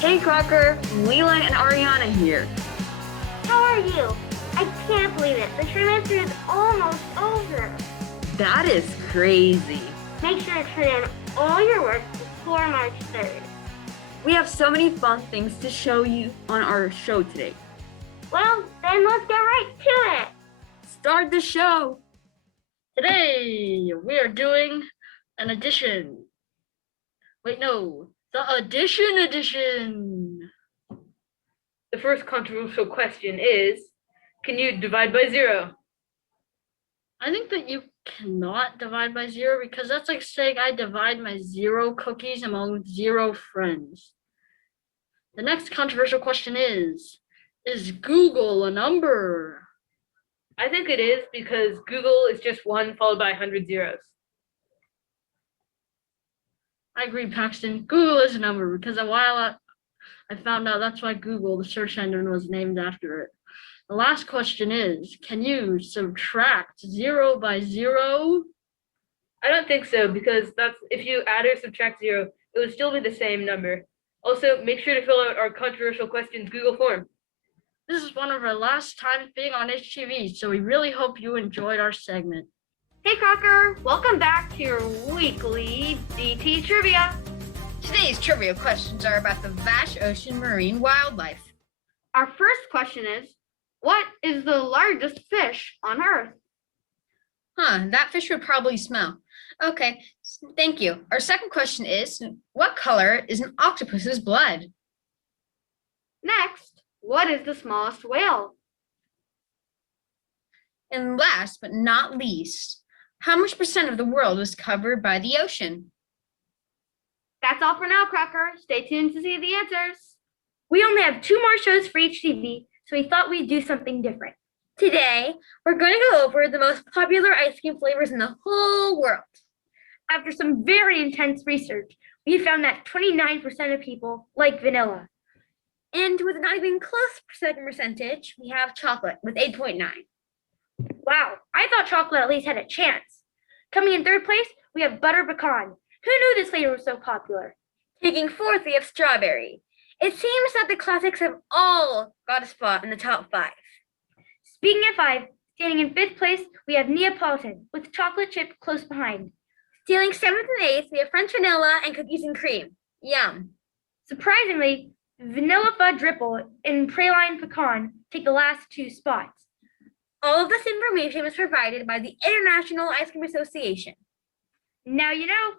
Hey Crocker, Leland and Ariana here. How are you? I can't believe it. The trimester is almost over. That is crazy. Make sure to turn in all your work before March 3rd. We have so many fun things to show you on our show today. Well, then let's get right to it. Start the show. Today, we are doing an addition. Wait, no, the addition edition. The first controversial question is, can you divide by 0? I think that you cannot divide by 0 because that's like saying I divide my 0 cookies among 0 friends. The next controversial question is Google a number? I think it is because Google is just 1 followed by 100 zeros. I agree, Paxton. Google is a number because a while I found out that's why Google, the search engine, was named after it. The last question is, can you subtract 0 by 0? I don't think so because that's if you add or subtract 0, it would still be the same number. Also, make sure to fill out our controversial questions Google form. This is one of our last times being on HTV, so we really hope you enjoyed our segment. Hey Crocker, welcome back to your weekly DT Trivia. Today's trivia questions are about the vast ocean marine wildlife. Our first question is, what is the largest fish on Earth? That fish would probably smell. Okay, thank you. Our second question is, what color is an octopus's blood? Next, what is the smallest whale? And last but not least, how much percent of the world is covered by the ocean? That's all for now, Crocker. Stay tuned to see the answers. We only have 2 more shows for HTV, so we thought we'd do something different. Today, we're going to go over the most popular ice cream flavors in the whole world. After some very intense research, we found that 29% of people like vanilla. And with not even close second percentage, we have chocolate with 8.9. Wow, I thought chocolate at least had a chance. Coming in third place, we have butter pecan. Who knew this flavor was so popular? Taking fourth, we have strawberry. It seems that the classics have all got a spot in the top 5. Speaking of 5, standing in 5th place, we have Neapolitan with chocolate chip close behind. Stealing 7th and 8th, we have French vanilla and cookies and cream. Yum. Surprisingly, Vanilla Fudge Ripple and Praline Pecan take the last 2 spots. All of this information was provided by the International Ice Cream Association. Now you know.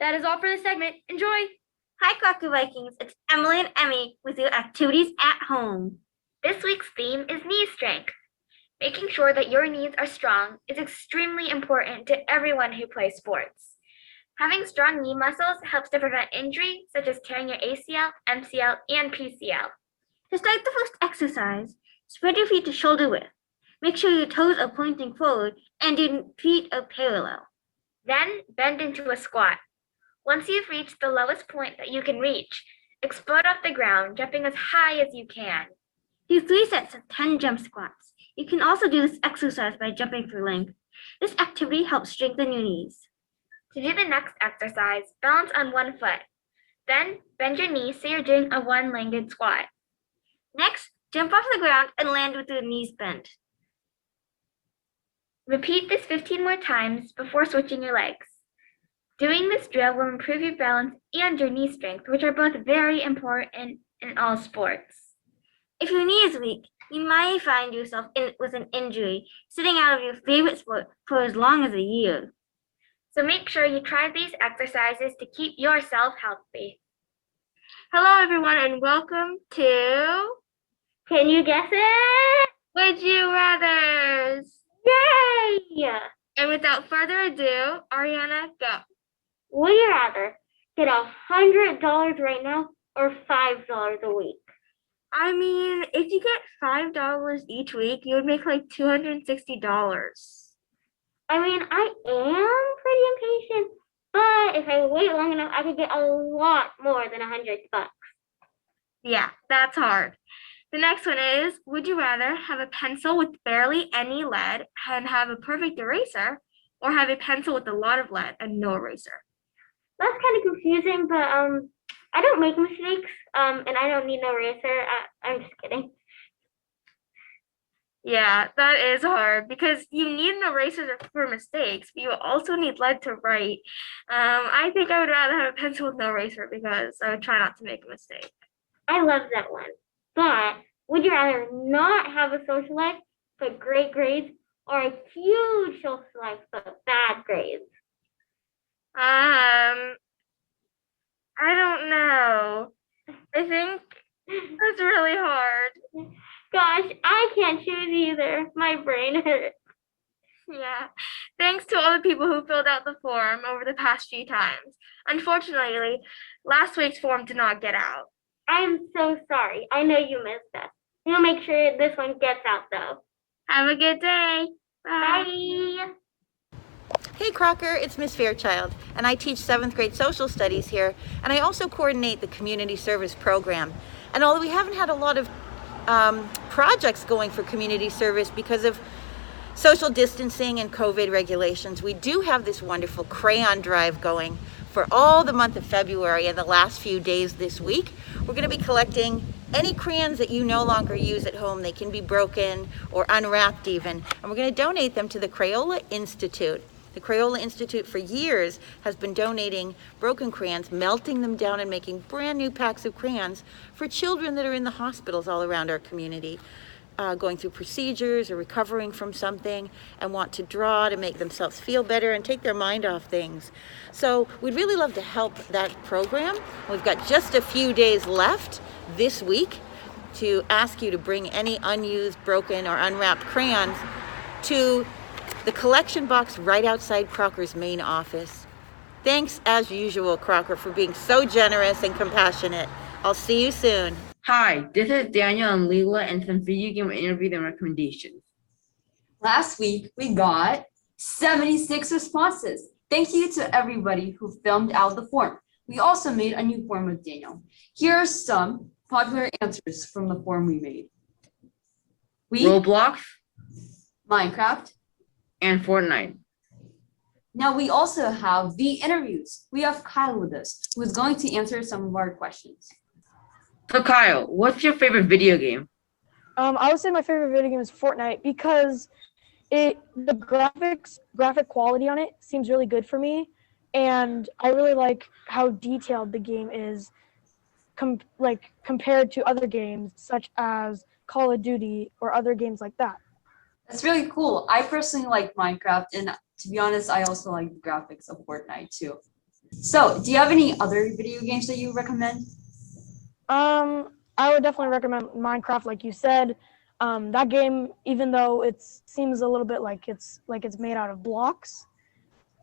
That is all for this segment. Enjoy! Hi, Crocker Vikings. It's Emily and Emmy with your activities at home. This week's theme is knee strength. Making sure that your knees are strong is extremely important to everyone who plays sports. Having strong knee muscles helps to prevent injury, such as tearing your ACL, MCL, and PCL. To start the first exercise, spread your feet to shoulder width. Make sure your toes are pointing forward and your feet are parallel. Then bend into a squat. Once you've reached the lowest point that you can reach, explode off the ground, jumping as high as you can. Do 3 sets of 10 jump squats. You can also do this exercise by jumping for length. This activity helps strengthen your knees. To do the next exercise, balance on one foot. Then bend your knees so you're doing a one-legged squat. Next, jump off the ground and land with your knees bent. Repeat this 15 more times before switching your legs. Doing this drill will improve your balance and your knee strength, which are both very important in all sports. If your knee is weak, you might find yourself with an injury, sitting out of your favorite sport for as long as a year. So make sure you try these exercises to keep yourself healthy. Hello everyone and welcome to Can You Guess It? Would You Rather? Yay! And without further ado, Ariana, go. Would you rather get $100 right now or $5 a week? I mean, if you get $5 each week, you would make like $260. I mean, I am pretty impatient, but if I wait long enough, I could get a lot more than $100. Yeah, that's hard. The next one is, would you rather have a pencil with barely any lead and have a perfect eraser, or have a pencil with a lot of lead and no eraser? That's kind of confusing, but I don't make mistakes, and I don't need no eraser. I'm just kidding. Yeah, that is hard because you need an eraser for mistakes, but you also need lead to write. I think I would rather have a pencil with no eraser because I would try not to make a mistake. I love that one. But would you rather not have a social life but great grades, or a huge social life but bad grades? I don't know. I think that's really hard. Gosh, I can't choose either. My brain hurts. Yeah. Thanks to all the people who filled out the form over the past few times. Unfortunately, last week's form did not get out. I am so sorry. I know you missed us. We'll make sure this one gets out though. Have a good day. Bye. Bye. Hey Crocker, it's Miss Fairchild, and I teach 7th grade social studies here, and I also coordinate the community service program. And although we haven't had a lot of projects going for community service because of social distancing and COVID regulations, we do have this wonderful crayon drive going for all the month of February and the last few days this week. We're going to be collecting any crayons that you no longer use at home. They can be broken or unwrapped even, and we're going to donate them to the Crayola Institute. The Crayola Institute for years has been donating broken crayons, melting them down and making brand new packs of crayons for children that are in the hospitals all around our community, going through procedures or recovering from something and want to draw to make themselves feel better and take their mind off things. So we'd really love to help that program. We've got just a few days left this week to ask you to bring any unused, broken, or unwrapped crayons to the collection box right outside Crocker's main office. Thanks as usual, Crocker, for being so generous and compassionate. I'll see you soon. Hi, this is Daniel and Leela and some video game interviews and recommendations. Last week, we got 76 responses. Thank you to everybody who filled out the form. We also made a new form with Daniel. Here are some popular answers from the form we made. Roblox Minecraft. and Fortnite. Now we also have the interviews. We have Kyle with us, who is going to answer some of our questions. So Kyle, what's your favorite video game? I would say my favorite video game is Fortnite because the graphic quality on it seems really good for me, and I really like how detailed the game is compared to other games such as Call of Duty or other games like that. That's really cool. I personally like Minecraft, and to be honest, I also like the graphics of Fortnite too. So, do you have any other video games that you recommend? I would definitely recommend Minecraft, like you said. That game, even though it seems a little bit like it's made out of blocks,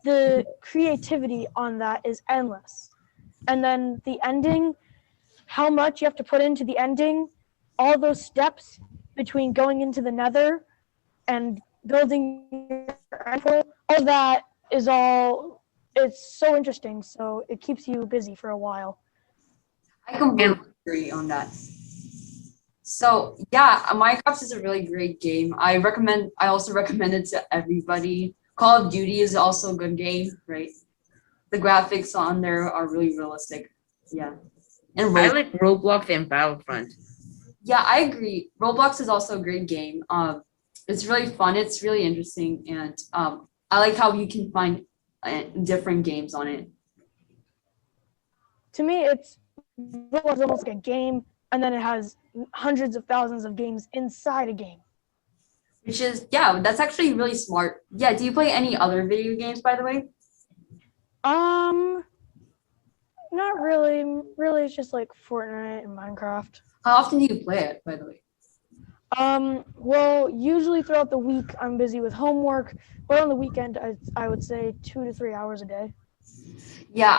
the creativity on that is endless. And then the ending, how much you have to put into the ending, all those steps between going into the Nether and building your endpoint, all that is it's so interesting. So it keeps you busy for a while. I completely agree on that. So yeah, Minecraft is a really great game. I also recommend it to everybody. Call of Duty is also a good game, right? The graphics on there are really realistic. Yeah. And I like Roblox and Battlefront. yeah, I agree. Roblox is also a great game. It's really fun. It's really interesting, and I like how you can find different games on it. To me, Roblox is almost like a game, and then it has hundreds of thousands of games inside a game. Which is, yeah, that's actually really smart. Yeah, do you play any other video games, by the way? Not really. Really, it's just like Fortnite and Minecraft. How often do you play it, by the way? Well, usually throughout the week, I'm busy with homework, but on the weekend, I would say 2 to 3 hours a day. Yeah,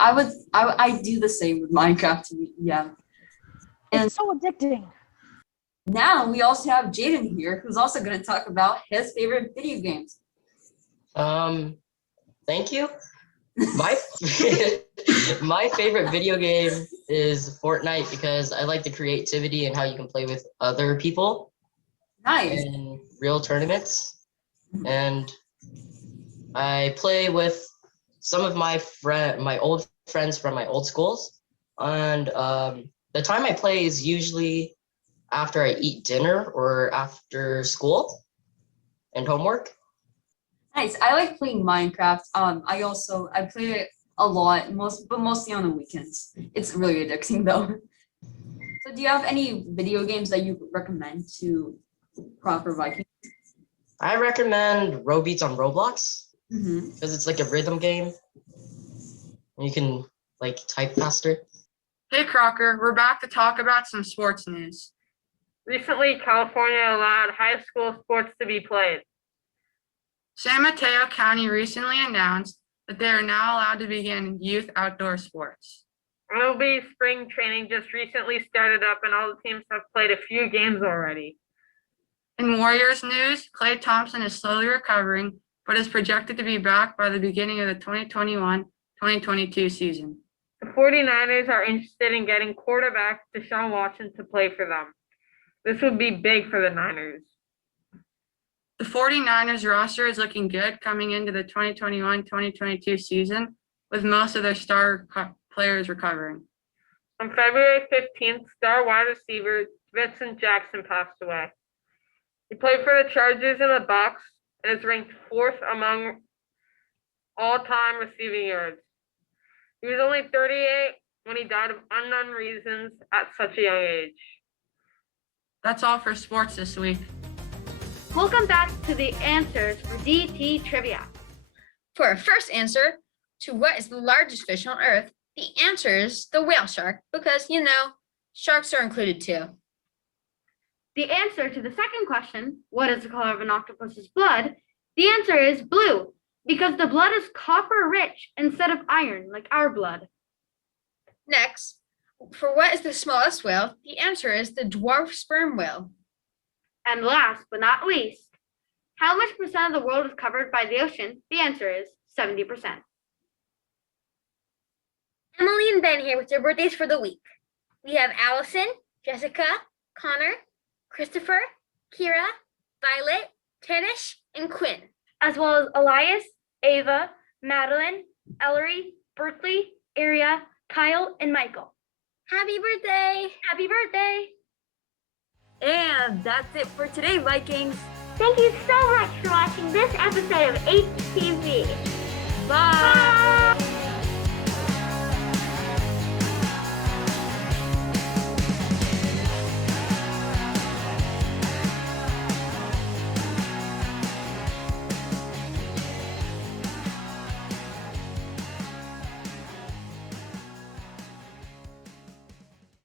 I do the same with Minecraft. Yeah. And It's so addicting. now we also have Jaden here, who's also going to talk about his favorite video games. Thank you. My my favorite video game is Fortnite because I like the creativity and how you can play with other people Nice. in real tournaments. And I play with some of my old friends from my old schools. And the time I play is usually after I eat dinner or after school and homework. Nice. I like playing Minecraft. I play it a lot, but mostly on the weekends. It's really addicting though. So do you have any video games that you recommend to proper Vikings? I recommend Robeats on Roblox Mm-hmm. because it's like a rhythm game. And you can like type faster. Hey Crocker, we're back to talk about some sports news. Recently, California allowed high school sports to be played. San Mateo County recently announced that they are now allowed to begin youth outdoor sports. MLB spring training just recently started up and all the teams have played a few games already. In Warriors news, Klay Thompson is slowly recovering, but is projected to be back by the beginning of the 2021-2022 season. The 49ers are interested in getting quarterback Deshaun Watson to play for them. This would be big for the Niners. The 49ers roster is looking good coming into the 2021-2022 season, with most of their star players recovering. On February 15th, star wide receiver Vincent Jackson passed away. He played for the Chargers in the Bucs and is ranked 4th among all-time receiving yards. He was only 38 when he died of unknown reasons at such a young age. That's all for sports this week. Welcome back to the answers for DT Trivia. For our first answer to what is the largest fish on Earth, the answer is the whale shark, because, sharks are included too. The answer to the second question, what is the color of an octopus's blood? The answer is blue, because the blood is copper rich instead of iron, like our blood. Next, for what is the smallest whale, the answer is the dwarf sperm whale. And last but not least, how much percent of the world is covered by the ocean? The answer is 70%. Emily and Ben here with their birthdays for the week. We have Allison, Jessica, Connor, Christopher, Kira, Violet, Tanish, and Quinn. As well as Elias, Ava, Madeline, Ellery, Berkeley, Aria, Kyle, and Michael. Happy birthday! Happy birthday! And that's it for today, Vikings. Thank you so much for watching this episode of HTV. Bye!